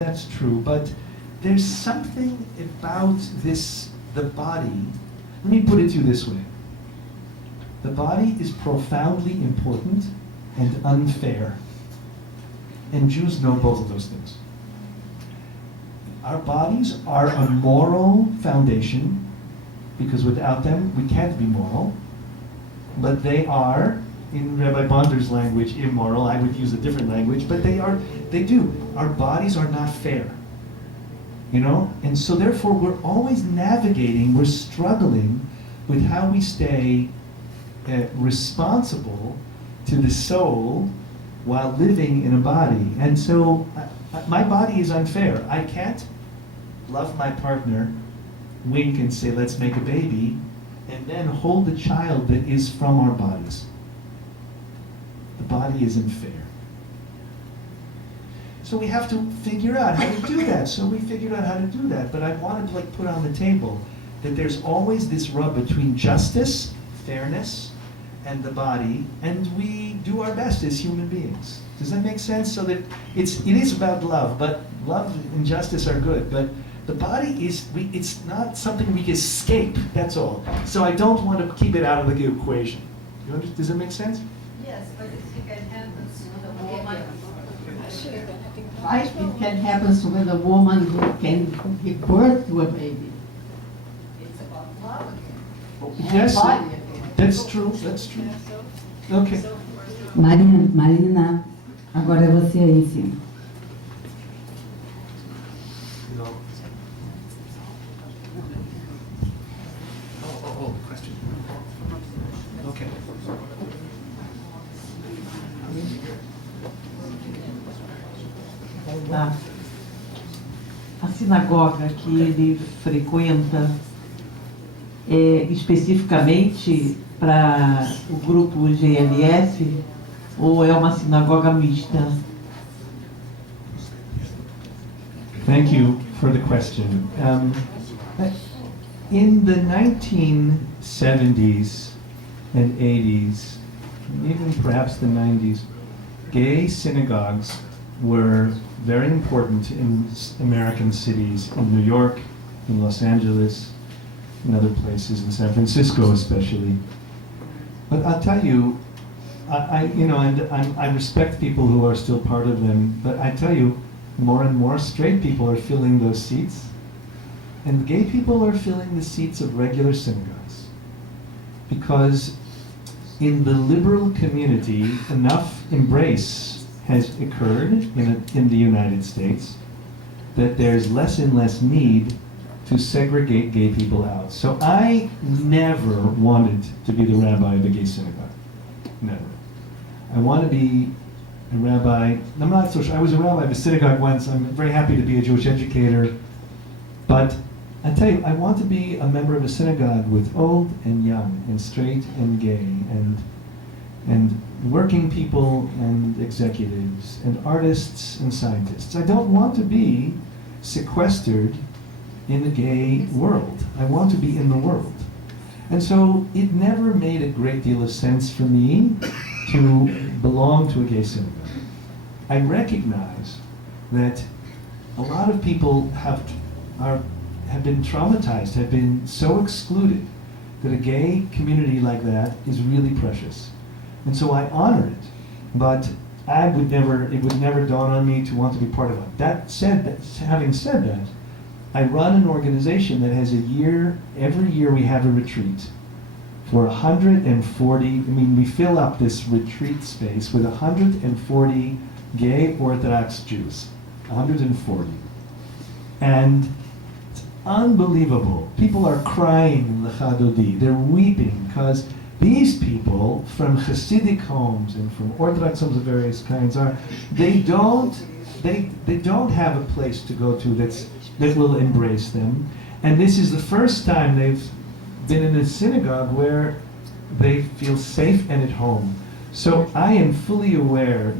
that's true, but there's something about this, the body. Let me put it to you this way. The body is profoundly important and unfair. And Jews know both of those things. Our bodies are a moral foundation, because without them, we can't be moral. But they are, in Rabbi Bonder's language, immoral. I would use a different language, but they do. Our bodies are not fair. You know? And so therefore, we're always navigating, we're struggling with how we stay responsible to the soul while living in a body. And so my body is unfair. I can't love my partner, wink and say, let's make a baby, and then hold the child that is from our bodies. The body isn't fair. So we have to figure out how to do that. So we figured out how to do that. But I wanted to put on the table that there's always this rub between justice, fairness, and the body, and we do our best as human beings. Does that make sense? So that it is about love, but love and justice are good. But the body it's not something we can escape, that's all. So I don't want to keep it out of the equation. Does that make sense? Yes, but it can happen with a woman. Right? It can happen with a woman who can give birth to a baby. It's about love again. Yes, Body again. that's true, that's true. Okay. Marina, agora é você aí em cima. Oh, question. Okay. A sinagoga que ele frequenta é especificamente para o grupo GLS ou é uma sinagoga mista? Thank you for the question. In the 1970s and 80s, even perhaps the 90s, gay synagogues were very important in American cities, in New York, in Los Angeles, in other places, in San Francisco especially. But I'll tell you, I respect people who are still part of them, but I tell you, more and more straight people are filling those seats, and gay people are filling the seats of regular synagogues. Because in the liberal community, enough embrace has occurred in the United States that there's less and less need to segregate gay people out. So I never wanted to be the rabbi of a gay synagogue. Never. I want to be a rabbi. I'm not so sure. I was a rabbi of a synagogue once. I'm very happy to be a Jewish educator. But I tell you, I want to be a member of a synagogue with old and young, and straight and gay, and working people and executives, and artists and scientists. I don't want to be sequestered in the gay world. I want to be in the world. And so it never made a great deal of sense for me to belong to a gay synagogue. I recognize that a lot of people have been traumatized, have been so excluded, that a gay community like that is really precious. And so I honor it, but it would never dawn on me to want to be part of it. Having said that, I run an organization that has every year we have a retreat for 140, we fill up this retreat space with 140 gay Orthodox Jews, 140. And it's unbelievable. People are crying in the Chadodi, they're weeping, because these people from Hasidic homes and from Orthodox homes of various kinds they don't have a place to go to that will embrace them. And this is the first time they've been in a synagogue where they feel safe and at home. So I am fully aware,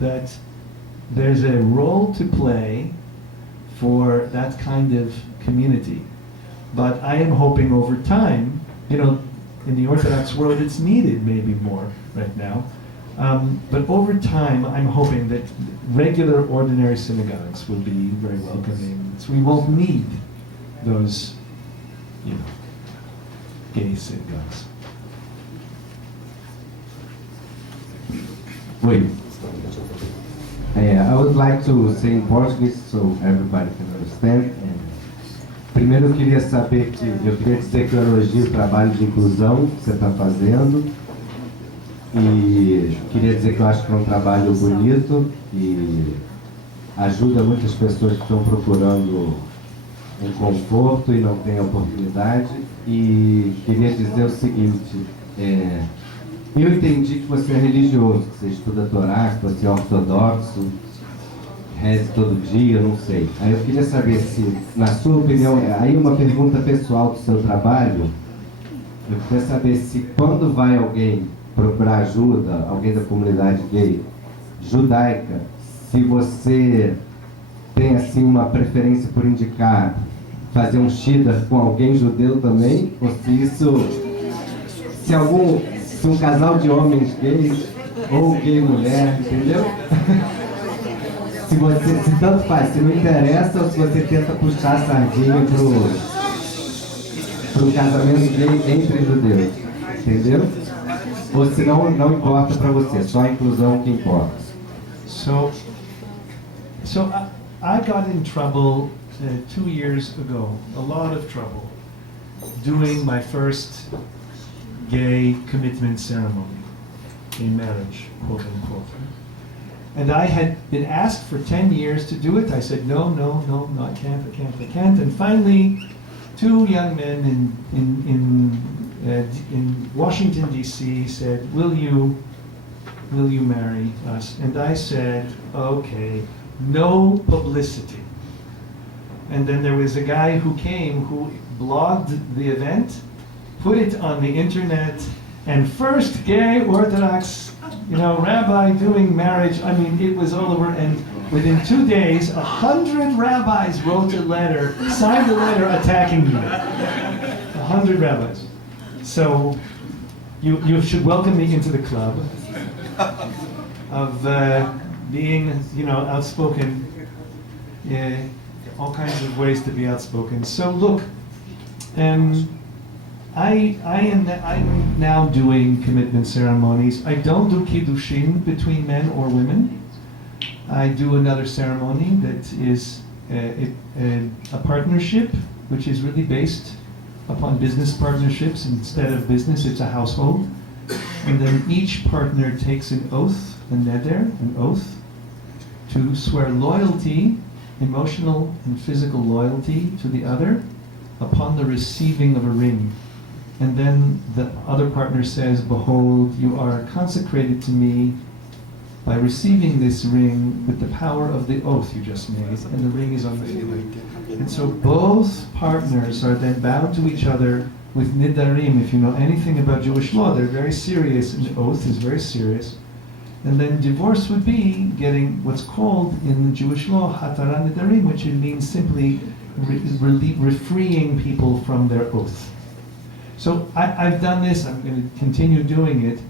that there's a role to play for that kind of community. But I am hoping over time, in the Orthodox world, it's needed maybe more right now. But over time, I'm hoping that regular, ordinary synagogues will be very welcoming. So we won't need those, gay synagogues. Wait. I would like to say in Portuguese so everybody can understand. Primeiro eu queria dizer que eu elogio o trabalho de inclusão que você está fazendo e queria dizer que eu acho que é um trabalho bonito e ajuda muitas pessoas que estão procurando um conforto e não têm oportunidade. E queria dizer o seguinte, eu entendi que você é religioso, que você estuda a Torá, que você é ortodoxo, reze todo dia, não sei. Aí eu queria saber se, na sua opinião, aí uma pergunta pessoal do seu trabalho, eu queria saber se quando vai alguém procurar ajuda, alguém da comunidade gay judaica, se você tem assim uma preferência por indicar fazer um shidduch com alguém judeu também, ou se um casal de homens gays ou gay mulher, entendeu? se tanto faz, se não interessa ou se você tenta puxar a sardinha pro casamento gay entre judeus, entendeu? Ou se não importa para você, só a inclusão que importa. So I got in trouble 2 years ago, a lot of trouble, doing my first gay commitment ceremony, a marriage, quote unquote. And I had been asked for 10 years to do it. I said, no, I can't. And finally, 2 young men in Washington, D.C. said, will you marry us? And I said, okay, no publicity. And then there was a guy who came who blogged the event, put it on the internet, and first gay Orthodox, rabbi doing marriage. I mean, it was all over, and within 2 days, 100 rabbis wrote a letter, signed a letter attacking me. 100 rabbis. So you should welcome me into the club of being, outspoken. All kinds of ways to be outspoken. So look, I'm now doing commitment ceremonies. I don't do kiddushin between men or women. I do another ceremony that is a partnership, which is really based upon business partnerships. Instead of business, it's a household. And then each partner takes an oath, a neder, an oath, to swear loyalty, emotional and physical loyalty to the other upon the receiving of a ring. And then the other partner says, behold, you are consecrated to me by receiving this ring with the power of the oath you just made, and the ring is on the finger. And so both partners are then bound to each other with nidarim. If you know anything about Jewish law, they're very serious, and the oath is very serious. And then divorce would be getting what's called in the Jewish law hatara nidarim, which means simply freeing people from their oath. So I've done this, I'm going to continue doing it.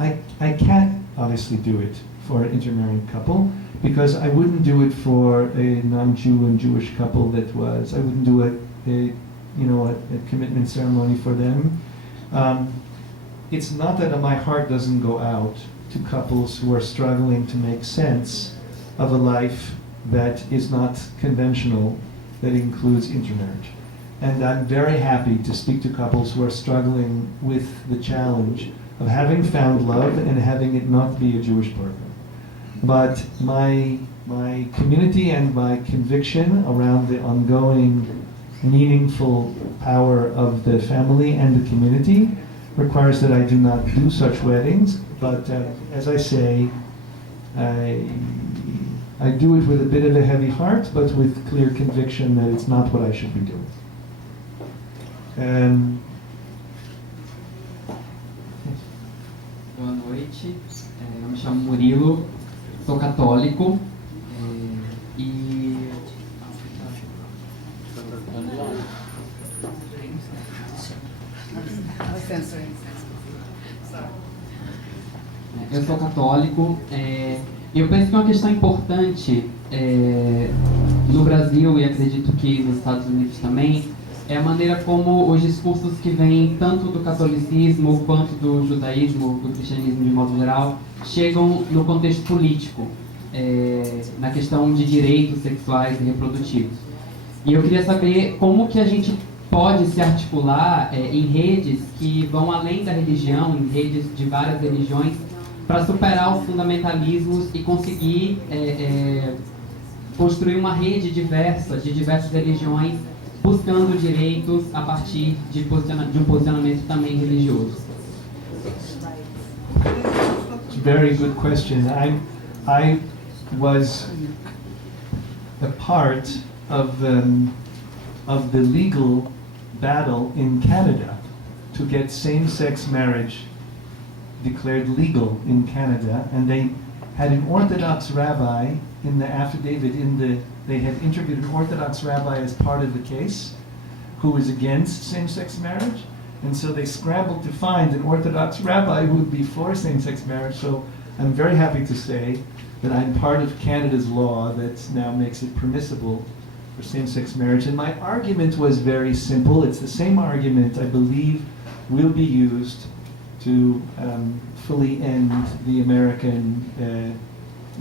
I can't obviously do it for an intermarried couple, because I wouldn't do it for a non-Jew and Jewish couple I wouldn't do a commitment ceremony for them. It's not that my heart doesn't go out to couples who are struggling to make sense of a life that is not conventional, that includes intermarriage. And I'm very happy to speak to couples who are struggling with the challenge of having found love and having it not be a Jewish partner. But my community and my conviction around the ongoing meaningful power of the family and the community requires that I do not do such weddings. But as I say, I do it with a bit of a heavy heart, but with clear conviction that it's not what I should be doing. Boa noite, eu me chamo Murilo, sou católico e eu sou católico, e eu penso que uma questão importante no Brasil, e acredito que nos Estados Unidos também, é a maneira como os discursos que vêm tanto do catolicismo quanto do judaísmo, do cristianismo de modo geral, chegam no contexto político, na questão de direitos sexuais e reprodutivos. E eu queria saber como que a gente pode se articular em redes que vão além da religião, em redes de várias religiões, para superar os fundamentalismos e conseguir construir uma rede diversa, de diversas religiões, buscando direitos a partir de um posicionamento também religioso. Very good question. I was a part of the legal battle in Canada to get same-sex marriage declared legal in Canada, and they had an Orthodox rabbi in the affidavit. They had interviewed an Orthodox rabbi as part of the case, who was against same-sex marriage, and so they scrambled to find an Orthodox rabbi who would be for same-sex marriage. So I'm very happy to say that I'm part of Canada's law that now makes it permissible for same-sex marriage. And my argument was very simple. It's the same argument I believe will be used to fully end the American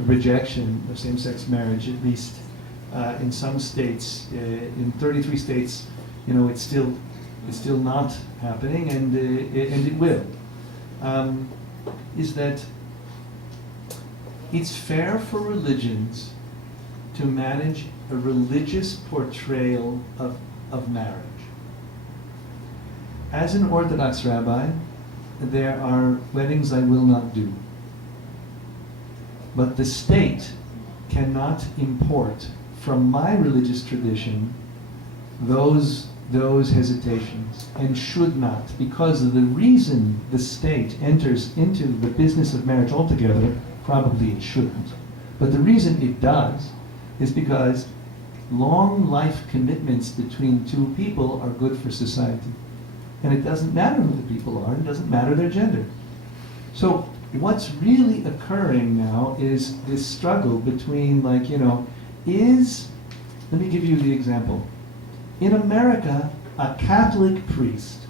rejection of same-sex marriage, at least in some states. In 33 states, it's still not happening, and it will. Is that it's fair for religions to manage a religious portrayal of marriage. As an Orthodox rabbi, there are weddings I will not do. But the state cannot import from my religious tradition those hesitations, and should not, because the reason the state enters into the business of marriage altogether, probably it shouldn't, but the reason it does is because long life commitments between two people are good for society. And it doesn't matter who the people are, it doesn't matter their gender. So what's really occurring now is this struggle between, let me give you the example. In America, a Catholic priest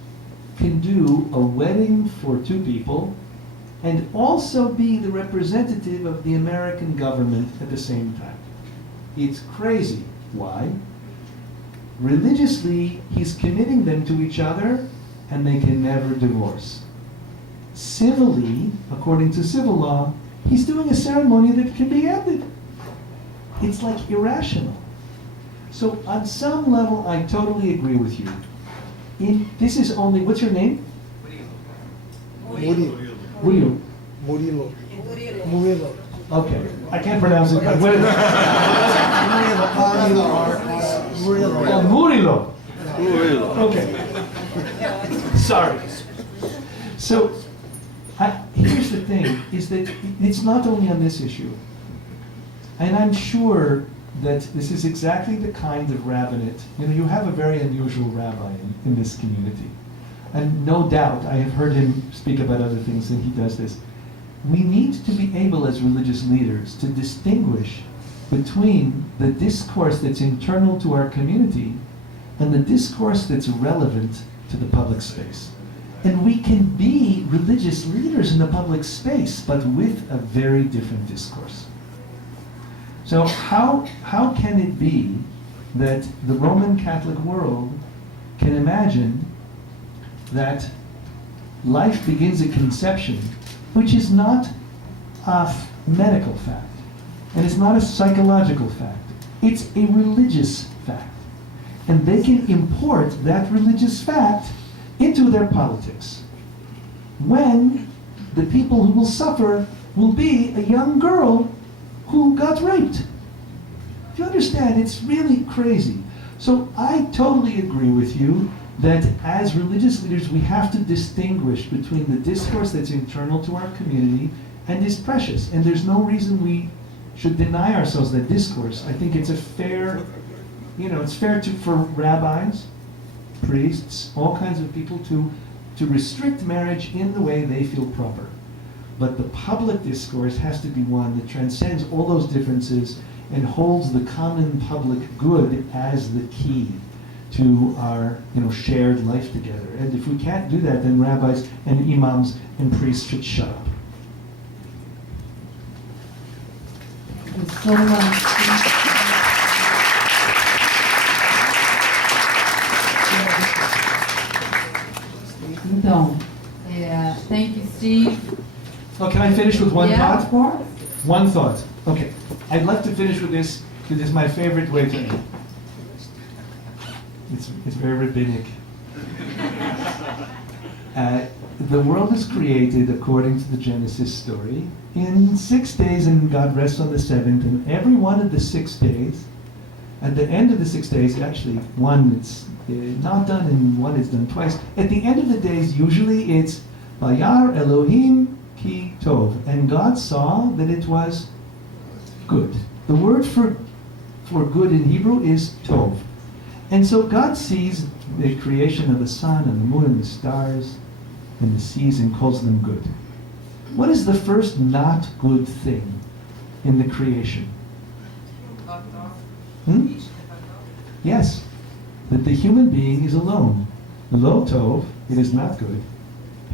can do a wedding for two people and also be the representative of the American government at the same time. It's crazy. Why? Religiously, he's committing them to each other, and they can never divorce. Civilly, according to civil law, he's doing a ceremony that can be ended. It's like irrational. So on some level, I totally agree with you. This is only, what's your name? Murilo. Murilo. Okay, I can't pronounce it, but what is it? Murilo. Okay. Sorry. So, here's the thing, is that it's not only on this issue. And I'm sure that this is exactly the kind of rabbinate, you have a very unusual rabbi in this community. And no doubt, I have heard him speak about other things, and he does this. We need to be able as religious leaders to distinguish between the discourse that's internal to our community and the discourse that's relevant to the public space. And we can be religious leaders in the public space, but with a very different discourse. So how can it be that the Roman Catholic world can imagine that life begins at conception, which is not a medical fact, and it's not a psychological fact, it's a religious fact. And they can import that religious fact into their politics, when the people who will suffer will be a young girl who got raped. Do you understand? It's really crazy. So I totally agree with you that as religious leaders we have to distinguish between the discourse that's internal to our community and is precious. And there's no reason we should deny ourselves that discourse. I think it's a fair, it's fair for rabbis, priests, all kinds of people to restrict marriage in the way they feel proper. But the public discourse has to be one that transcends all those differences and holds the common public good as the key to our shared life together. And if we can't do that, then rabbis and imams and priests should shut up. Então, Thank you, Steve. Oh, can I finish with one Yeah, thought? of course. One thought. Okay. I'd like to finish with this because it's my favorite way to end. It's very rabbinic. The world is created according to the Genesis story in 6 days, and God rests on the seventh. And every one of the 6 days, at the end of the 6 days, actually one it's not done and one is done twice. At the end of the days, usually it's Vayar Elohim ki tov, and God saw that it was good. The word for good in Hebrew is tov. And so God sees the creation of the sun and the moon and the stars and the seas and calls them good. What is the first not good thing in the creation? Yes, that the human being is alone. Lo tov, it is not good.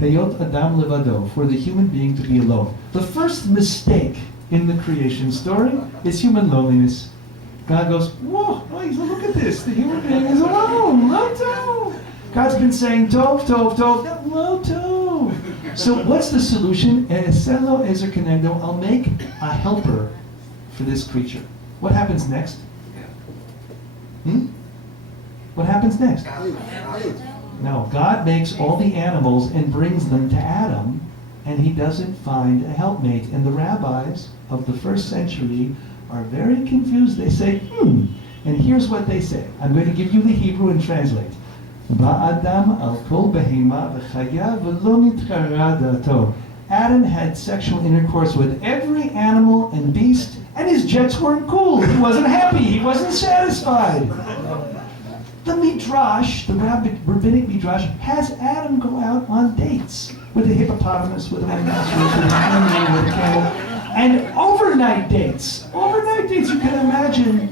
Heyot adam levado, for the human being to be alone. The first mistake in the creation story is human loneliness. God goes, whoa, look at this. The human being is alone. Lo tov. God's been saying tov, tov, tov. No, lo tov. So what's the solution? Eselo ezer kenegdo. I'll make a helper for this creature. What happens next? What happens next? No, God makes all the animals and brings them to Adam, and he doesn't find a helpmate. And the rabbis of the first century are very confused. They say, and here's what they say. I'm going to give you the Hebrew and translate. Ba'adam al kol behema v'chaya v'lo nitchara da'ato. Adam had sexual intercourse with every animal and beast, and his jets weren't cool. He wasn't happy. He wasn't satisfied. The Midrash, the rabbinic Midrash, has Adam go out on dates with a hippopotamus, with a rhinoceros, with a camel, with a camel, and overnight dates. Overnight dates, you can imagine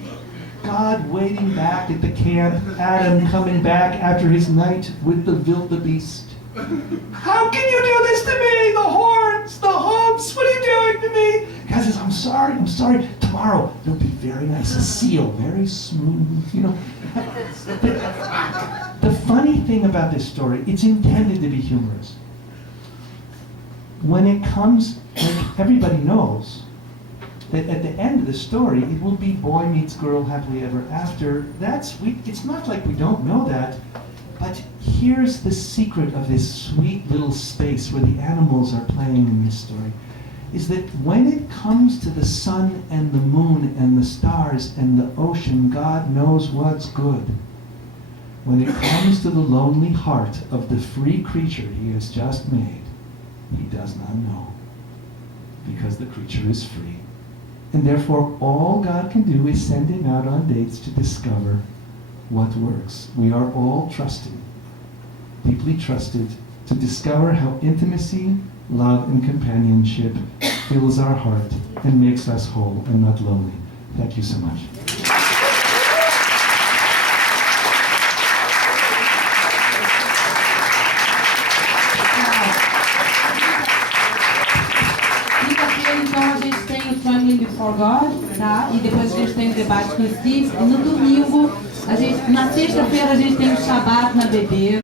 God waiting back at the camp, Adam coming back after his night with the wildebeest. How can you do this to me? The horns, the humps, what are you doing to me? God says, I'm sorry. Tomorrow, it'll be very nice. A seal, very smooth, The funny thing about this story, it's intended to be humorous. When it comes, like everybody knows, that at the end of the story, it will be boy meets girl happily ever after. It's not like we don't know that, but here's the secret of this sweet little space where the animals are playing in this story, is that when it comes to the sun and the moon and the stars and the ocean, God knows what's good. When it comes to the lonely heart of the free creature he has just made, he does not know, because the creature is free. And therefore, all God can do is send him out on dates to discover what works. We are all trusted, deeply trusted, to discover how intimacy, love, and companionship fills our heart and makes us whole and not lonely. Thank you so much. Então a gente tem o Family Before God, tá? E depois a gente tem o debate com o Steve. E no domingo, na sexta-feira a gente tem o Shabbat na BB.